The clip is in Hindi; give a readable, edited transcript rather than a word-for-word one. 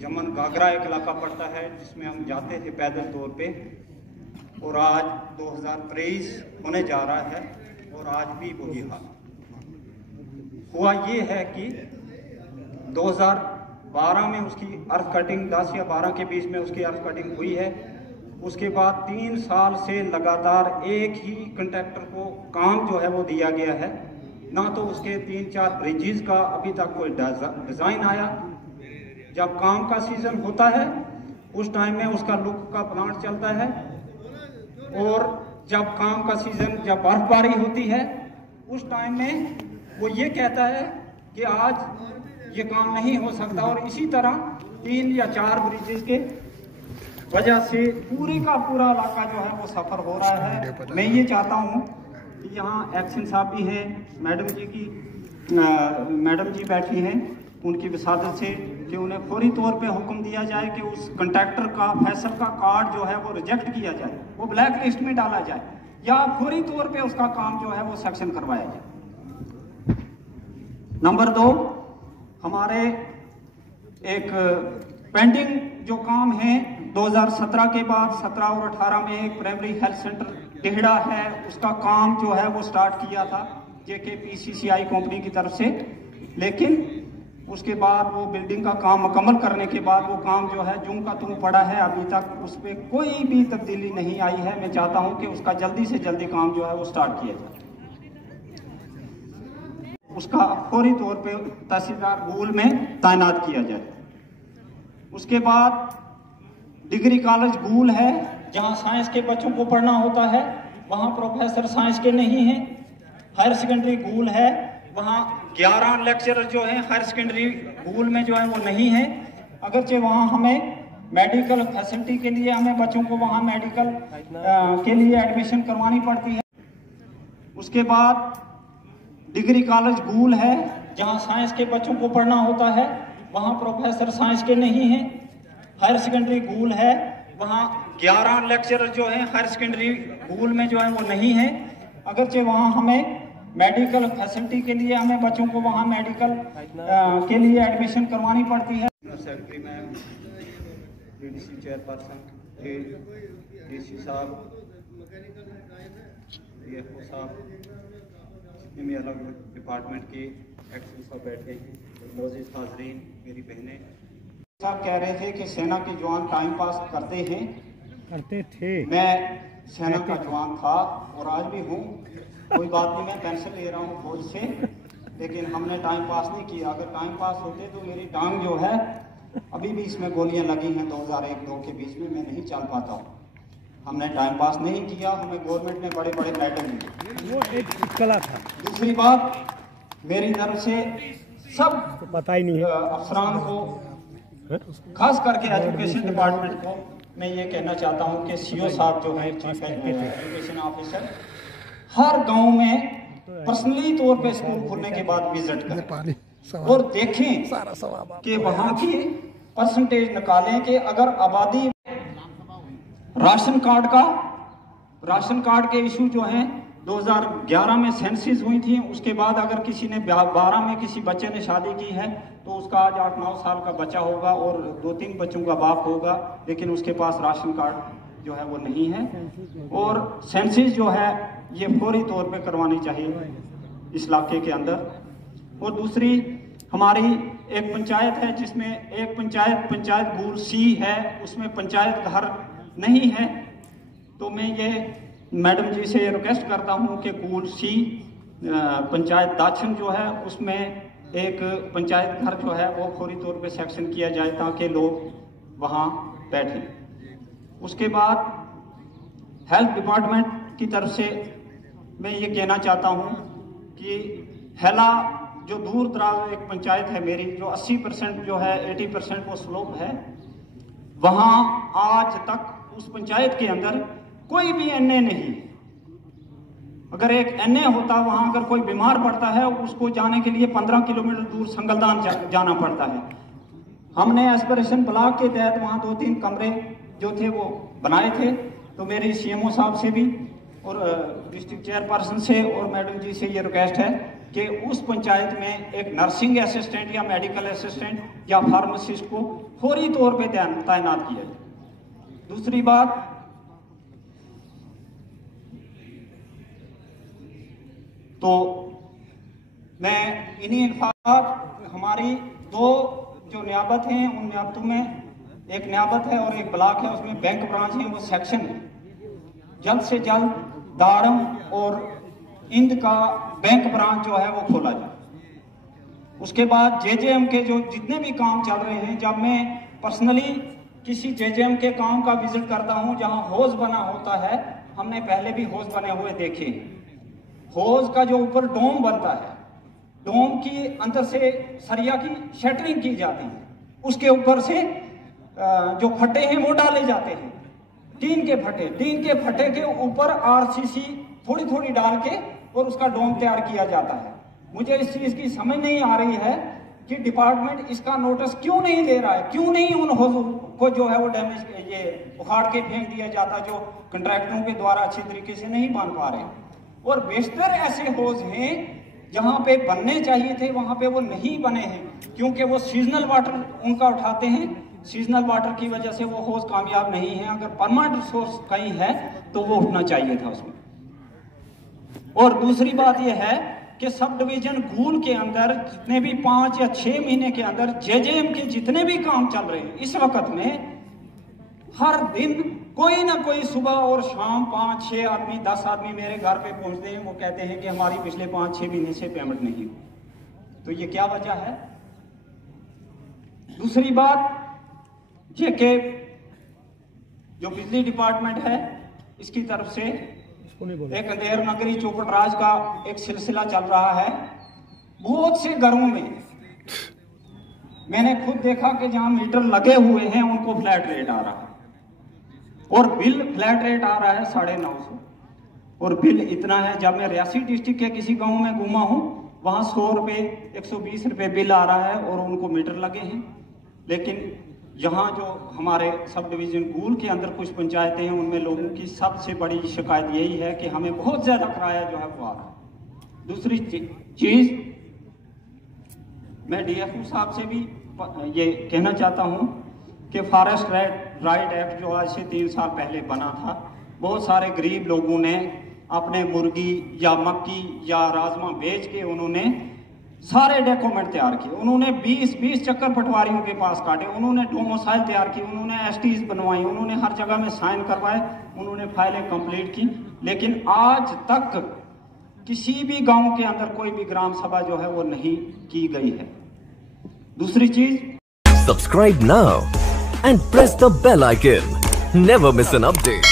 जमन गागरा एक इलाका पड़ता है जिसमें हम जाते थे पैदल तौर पे, और आज 2023 होने जा रहा है और आज भी वही हाल हुआ। ये है कि 2012 में उसकी अर्थ कटिंग 10 या 12 के बीच में उसकी अर्थ कटिंग हुई है। उसके बाद 3 साल से लगातार एक ही कंट्रैक्टर को काम जो है वो दिया गया है, ना तो उसके 3-4 ब्रिजेस का अभी तक कोई डिज़ाइन आया। जब काम का सीजन होता है उस टाइम में उसका लुक का प्लांट चलता है, और जब काम का सीजन जब बर्फबारी होती है उस टाइम में वो ये कहता है कि आज ये काम नहीं हो सकता। और इसी तरह 3 या 4 ब्रिजेस के वजह से पूरे का पूरा इलाका जो है वो सफर हो रहा है। मैं ये चाहता हूँ कि यहाँ एक्शन साहब भी हैं, मैडम जी बैठी हैं, उनकी विसादत से कि उन्हें फौरी तौर पे हुक्म दिया जाए कि उस कंट्रैक्टर का फैसल का कार्ड जो है वो रिजेक्ट किया जाए, वो ब्लैक लिस्ट में डाला जाए, या फौरी तौर पे उसका काम जो है वो सेक्शन करवाया जाए। नंबर 2, हमारे एक पेंडिंग जो काम है 2017 के बाद 17 और 18 में एक प्राइमरी हेल्थ सेंटर टेहड़ा है, उसका काम जो है वो स्टार्ट किया था JKPCCI कंपनी की तरफ से, लेकिन उसके बाद वो बिल्डिंग का काम मुकम्मल करने के बाद वो काम जो है जूं का तूं पड़ा है, अभी तक उस पर कोई भी तब्दीली नहीं आई है। मैं चाहता हूं कि उसका जल्दी से जल्दी काम जो है वो स्टार्ट किया जाए, उसका फौरी तौर पे तहसीलदार गूल में तैनात किया जाए। उसके बाद डिग्री कॉलेज गूल है, जहां साइंस के बच्चों को पढ़ना होता है, वहां प्रोफेसर साइंस के नहीं हैं। हायर सेकेंडरी गूल है, वहाँ 11 लेक्चरर जो हैं हायर सेकेंडरी गूल में जो है वो नहीं है। अगरचे वहाँ हमें मेडिकल फैसिलिटी के लिए हमें बच्चों को वहाँ मेडिकल के लिए एडमिशन करवानी पड़ती है। उसके बाद डिग्री कॉलेज गूल है, जहाँ साइंस के बच्चों को पढ़ना होता है, वहाँ प्रोफेसर साइंस के नहीं हैं। हायर सेकेंडरी गूल है, वहाँ 11 लेक्चरर जो हैं हायर सेकेंडरी गूल में जो है वो नहीं है। अगरचे वहाँ हमें मेडिकल फैसिलिटी के लिए हमें बच्चों को वहाँ मेडिकल के लिए एडमिशन करवानी पड़ती है। Secretary ma'am, DDC chairperson, DC साहब, DFO साहब, जितने भी अलग अलग डिपार्टमेंट के एक्शन सब बैठे हैं, मोअज़्ज़िज़ हाज़रीन, मेरी बहनें साहब कह रहे थे कि सेना के जवान टाइम पास करते थे। मैं सेना का जवान था और आज भी हूँ, कोई बात नहीं, मैं पेंशन ले रहा हूँ फौज से, लेकिन हमने टाइम पास नहीं किया। अगर टाइम पास होते तो मेरी टांग जो है अभी भी इसमें गोलियां लगी हैं 2001-2 के बीच में, मैं नहीं चल पाता हूँ। हमने टाइम पास नहीं किया, हमें गवर्नमेंट ने बड़े बड़े मेडल दिए, वो एक कला था। दूसरी बात, मेरी तरफ से सब पता ही नहीं है अफसरान को, खास करके एजुकेशन डिपार्टमेंट को मैं ये कहना चाहता हूँ कि CO साहब जो है चीफ एजुकेशन ऑफिसर, हर गांव में पर्सनली तौर पे स्कूल खुलने के बाद विजिट करें और देखें कि वहां की परसेंटेज निकालें कि अगर आबादी राशन कार्ड के इशू जो हैं 2011 में सेंसिस हुई थी, उसके बाद अगर किसी ने 12 में किसी बच्चे ने शादी की है तो उसका आज 8-9 साल का बच्चा होगा और 2-3 बच्चों का बाप होगा, लेकिन उसके पास राशन कार्ड जो है वो नहीं है। और सेंसिस जो है ये फौरी तौर पे करवानी चाहिए इस इलाके के अंदर। और दूसरी, हमारी एक पंचायत है जिसमें एक पंचायत गूल C है, उसमें पंचायत घर नहीं है, तो मैं ये मैडम जी से रिक्वेस्ट करता हूँ कि गूल C पंचायत दाछन जो है उसमें एक पंचायत घर जो है वो फौरी तौर पे सेक्शन किया जाए ताकि लोग वहाँ बैठें। उसके बाद हेल्थ डिपार्टमेंट की तरफ से मैं ये कहना चाहता हूँ कि हेला जो दूर दराज एक पंचायत है मेरी, जो 80% जो है 80% वो स्लोप है, वहाँ आज तक उस पंचायत के अंदर कोई भी NA नहीं। अगर एक NA होता, वहाँ अगर कोई बीमार पड़ता है उसको जाने के लिए 15 किलोमीटर दूर संगलदान जाना पड़ता है। हमने एस्पिरेशन ब्लॉक के तहत वहाँ 2-3 कमरे जो थे वो बनाए थे, तो मेरी CMO साहब से भी और डिस्ट्रिक्ट चेयरपर्सन से और मैडम जी से ये रिक्वेस्ट है कि उस पंचायत में एक नर्सिंग असिस्टेंट या मेडिकल असिस्टेंट या फार्मासिस्ट को फौरी तौर पे तैनात किया जाए। दूसरी बात, तो मैं इन्हीं इंफात हमारी दो जो नियाबत हैं उन नियाबतों में एक नियाबत है और एक ब्लॉक है, उसमें बैंक ब्रांच है, वो सेक्शन है। जल्द से जल्द दाड़म और इंद का बैंक ब्रांच जो है वो खोला जाए। उसके बाद जेजेएम के जो जितने भी काम चल रहे हैं, जब मैं पर्सनली किसी जेजेएम के काम का विजिट करता हूं जहां हौज बना होता है, हमने पहले भी हौज बने हुए देखे हैं। हौज का जो ऊपर डोम बनता है, डोम की अंदर से सरिया की शटरिंग की जाती है, उसके ऊपर से जो फटे हैं वो डाले जाते हैं, टीन के फटे के ऊपर आरसीसी थोड़ी थोड़ी डाल के और उसका डोम तैयार किया जाता है। मुझे इस चीज की समझ नहीं आ रही है कि डिपार्टमेंट इसका नोटिस क्यों नहीं दे रहा है, क्यों नहीं उन हौज को जो है वो डैमेज ये उखाड़ के फेंक दिया जाता, जो कंट्रैक्टरों के द्वारा अच्छी तरीके से नहीं बन पा रहे। और बेशतर ऐसे हौज हैं जहां पे बनने चाहिए थे वहां पे वो नहीं बने हैं, क्योंकि वो सीजनल वाटर उनका उठाते हैं। सीजनल वाटर की वजह से वो हौज कामयाब नहीं है। अगर परमानेंट सोर्स कहीं है तो वो उठना चाहिए था उसमें। और दूसरी बात यह है कि सब डिवीजन गूल के अंदर जितने भी 5 या 6 महीने के अंदर जेजेएम के जितने भी काम चल रहे हैं इस वक्त में, हर दिन कोई ना कोई सुबह और शाम 5, 6 आदमी 10 आदमी मेरे घर पे पहुंचते हैं। वो कहते हैं कि हमारी पिछले 5, 6 महीने से पेमेंट नहीं हुई। तो ये क्या वजह है? दूसरी बात ये कि जो बिजली डिपार्टमेंट है इसकी तरफ से एक अंधेर नगरी चौपट राज का एक सिलसिला चल रहा है। बहुत से घरों में मैंने खुद देखा कि जहां मीटर लगे हुए हैं उनको फ्लैट रेट आ रहा है और बिल फ्लैट रेट आ रहा है 950 और बिल इतना है। जब मैं रियासी डिस्ट्रिक्ट के किसी गांव में घूमा हूं वहां 100 रुपए 120 रुपए बिल आ रहा है और उनको मीटर लगे हैं। लेकिन यहाँ जो हमारे सब डिवीजन गूल के अंदर कुछ पंचायतें हैं उनमें लोगों की सबसे बड़ी शिकायत यही है कि हमें बहुत ज्यादा किराया जो है वो आ रहा है। दूसरी चीज मैं डीएफओ साहब से भी ये कहना चाहता हूँ कि फॉरेस्ट राइट एक्ट जो आज से 3 साल पहले बना था, बहुत सारे गरीब लोगों ने अपने मुर्गी या मक्की या राजमा बेच के उन्होंने सारे डॉक्यूमेंट तैयार किए। उन्होंने 20 चक्कर पटवारियों के पास काटे, उन्होंने डोमिसाइल तैयार की, उन्होंने एसटीज बनवाई, उन्होंने हर जगह में साइन करवाए, उन्होंने फाइलें कंप्लीट की। लेकिन आज तक किसी भी गांव के अंदर कोई भी ग्राम सभा जो है वो नहीं की गई है। दूसरी चीज, subscribe now and press the bell icon, never miss an update.